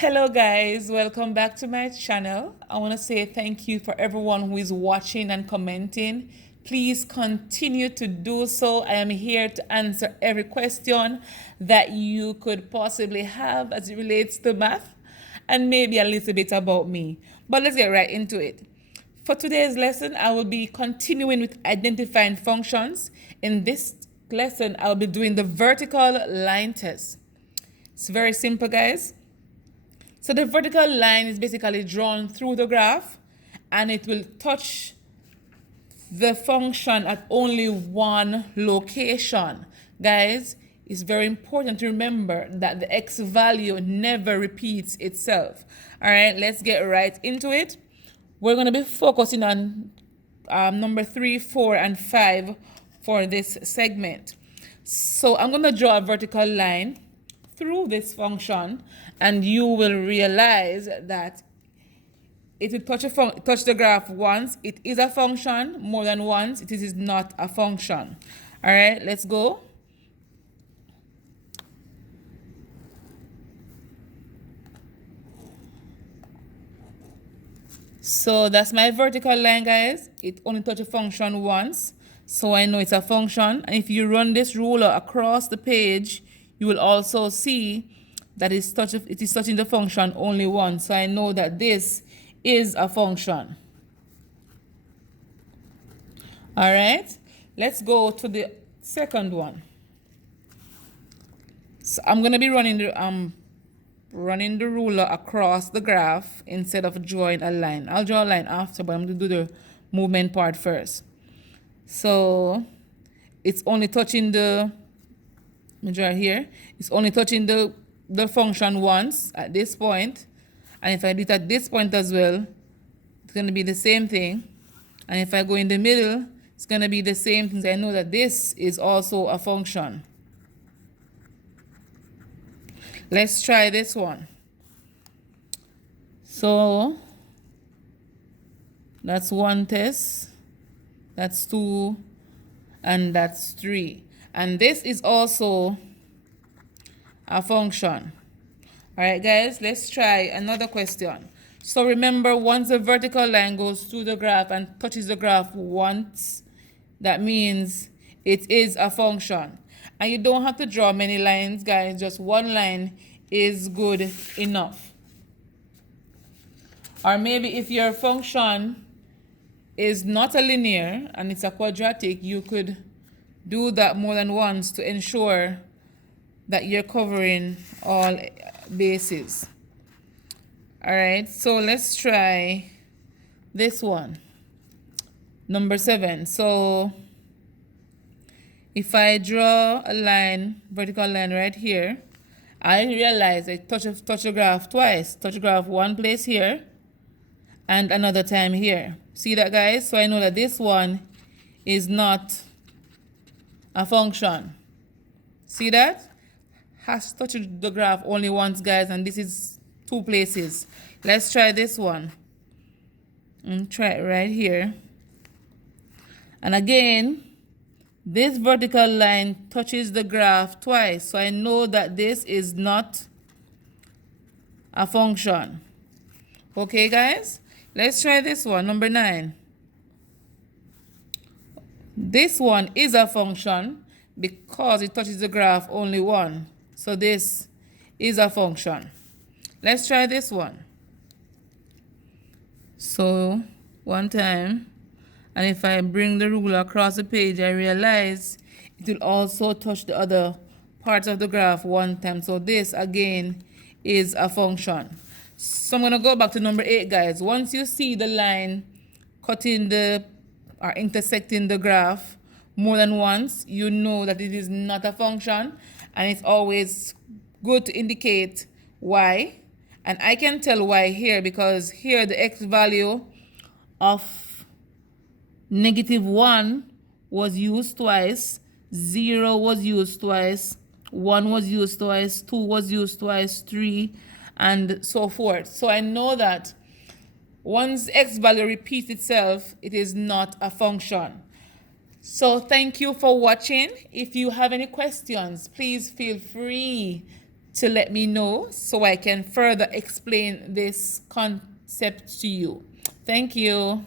Hello guys, welcome back to my channel. I want to say thank you for everyone who is watching and commenting. Please continue to do so. I am here to answer every question that you could possibly have as it relates to math and maybe a little bit about me. But let's get right into it. For today's lesson, I will be continuing with identifying functions. In this lesson, I'll be doing the vertical line test. It's very simple, guys. So the vertical line is basically drawn through the graph and it will touch the function at only one location. Guys, it's very important to remember that the x value never repeats itself. All right, let's get right into it. We're going to be focusing on number 3, 4, and 5 for this segment. So I'm going to draw a vertical line through this function, and you will realize that if you touch the graph once, it is a function. More than once, it is not a function. All right, let's go. So that's my vertical line, guys. It only touches a function once, so I know it's a function. And if you run this ruler across the page, you will also see that it is touching the function only once. So I know that this is a function. All right, let's go to the second one. So I'm going to be running the ruler across the graph instead of drawing a line. I'll draw a line after, but I'm going to do the movement part first. So it's only touching the, let me draw here. It's only touching the function once at this point. And if I do it at this point as well, it's going to be the same thing. And if I go in the middle, it's going to be the same thing. I know that this is also a function. Let's try this one. So that's one test, that's 2, and that's 3. And this is also a function. All right, guys, let's try another question. So remember, once the vertical line goes through the graph and touches the graph once, that means it is a function. And you don't have to draw many lines, guys. Just one line is good enough. Or maybe if your function is not a linear and it's a quadratic, you could do that more than once to ensure that you're covering all bases. All right, so let's try this one. Number 7. So if I draw a line, vertical line right here, I realize I touch the graph twice. Touch the graph one place here and another time here. See that, guys? So I know that this one is not a function. See that? Has touched the graph only once, guys, and this is 2 places. Let's try this one. And try it right here. And again, this vertical line touches the graph twice. So I know that this is not a function. Okay, guys? Let's try this one, number 9. This one is a function because it touches the graph only once. So this is a function. Let's try this one. So one time, and if I bring the ruler across the page, I realize it will also touch the other parts of the graph one time. So this again is a function. So I'm going to go back to number 8, guys. Once you see the line cutting or intersecting the graph more than once, you know that it is not a function, and it's always good to indicate why. And I can tell why here, because here the x value of -1 was used twice, 0 was used twice, 1 was used twice, 2 was used twice, 3, and so forth. So I know that once x value repeats itself, it is not a function. So thank you for watching. If you have any questions, please feel free to let me know so I can further explain this concept to you. Thank you.